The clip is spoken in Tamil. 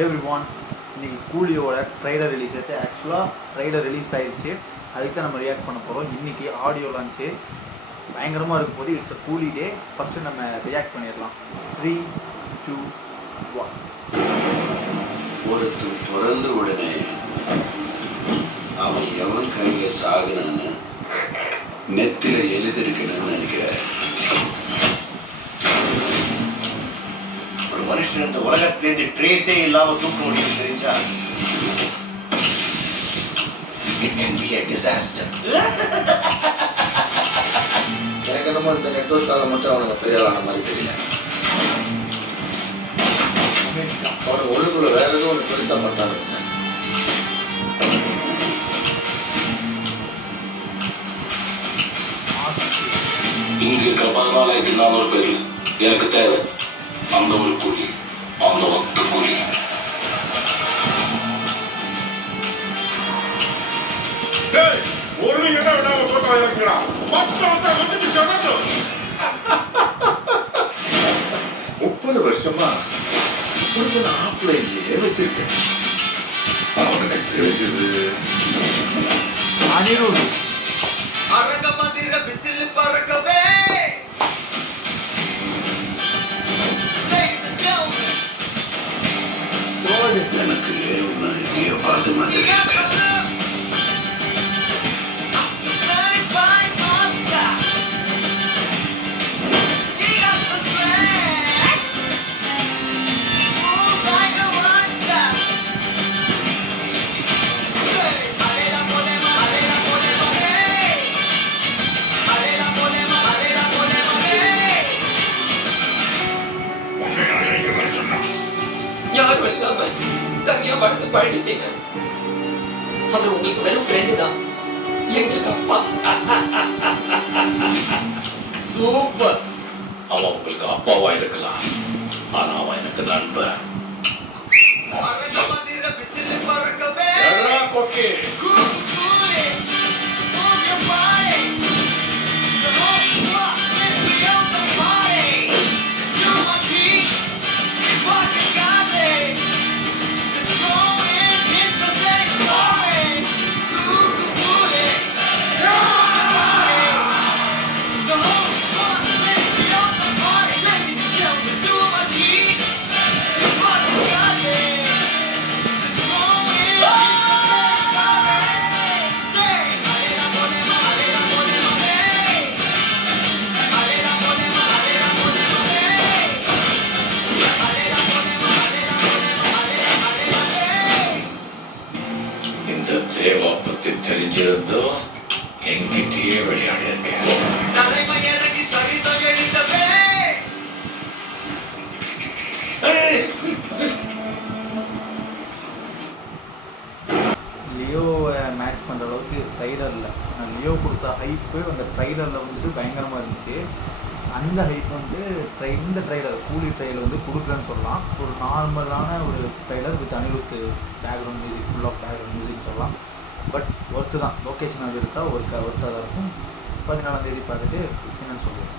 எவ்ரிவான், இன்னைக்கு கூலியோட ட்ரைலர் ரிலீஸ் ஆச்சு. ஆக்சுவலாக ட்ரைலர் ரிலீஸ் ஆயிடுச்சு. அதுக்கு தான் நம்ம ரியாக்ட் பண்ண போகிறோம். இன்றைக்கி ஆடியோ லான்ச்சு பயங்கரமாக இருக்கும் போது இட்ஸ் அ கூலி டே. ஃபஸ்ட்டு நம்ம ரியாக்ட் பண்ணிடலாம். 3, 2, 1. ஒருத்தன் பிறந்த உடனே அவன் எவன் கையில் சாகுனான்னு நெத்தில எழுதிருக்கணும்னு நினைக்கிறேன். ஒரு மனுஷன் இந்த உலகத்திலேருந்து ட்ரேஸே இல்லாம தூக்க முடியும் தெரிஞ்சா it can be a disaster. எனக்கு என்னமோ இந்த நெட்வொர்க்காக மட்டும் அவனுக்கு பெரிய ஆளான மாதிரி தெரியல. அவனுக்கு உள்ளுக்குள்ள வேற எதுவும் ஒன்று பெருசா பண்ணாங்க சார். இங்க இருக்கிற 14,400 பேர் எனக்கு தேவை. அந்த ஒரு கூலி, அந்த ஒத்த கூலி. ஒரு என்ன வேணாலும் போட்டோ இருக்கிறான். 30 வருஷமா ஒரு ஆஃப்லைன்லயே வச்சிருக்கேன். அவனுக்கு தெரிஞ்சது அனிருத் அரங்க மந்திர பிசில் பறக்கவே. எனக்கு ஏன்னா எங்கேயோ பார்த்த மாதிரி இருக்கு. யாரும் இல்லாம தனியா படுத்து பழகிட்டீங்க. அவர் உங்களுக்கு வெறும் ஃப்ரெண்டு தான், எங்களுக்கு அப்பா. சூப்பர். அவன் உங்களுக்கு அப்பாவா இருக்கலாம், ஆனா அவன் எனக்கு நண்பன். அரங்க மந்திர பிசில் பறக்கவே. கொக்கி தேவா பத்தி தெரிஞ்சிருந்தோம் என்கிட்டயே விளையாடி இருக்கேன். லியோவை மேட்ச் பண்ணுற அளவுக்கு ட்ரைலரில் லியோ கொடுத்த ஹைப்பு அந்த ட்ரைலரில் வந்துட்டு பயங்கரமாக இருந்துச்சு. அந்த ஹைப் வந்து இந்த ட்ரைலர் கூலி ட்ரைலர் வந்து கொடுக்குறேன்னு சொல்லலாம். ஒரு நார்மலான ஒரு trailer with Anirudh background music, full of background music சொல்லலாம். பட் ஒர்த்து தான். லொக்கேஷன் அது எடுத்தால் ஒர்த்தாக தான் இருக்கும். 14ஆம் தேதி பார்த்துட்டு என்னென்னு சொல்லுவோம்.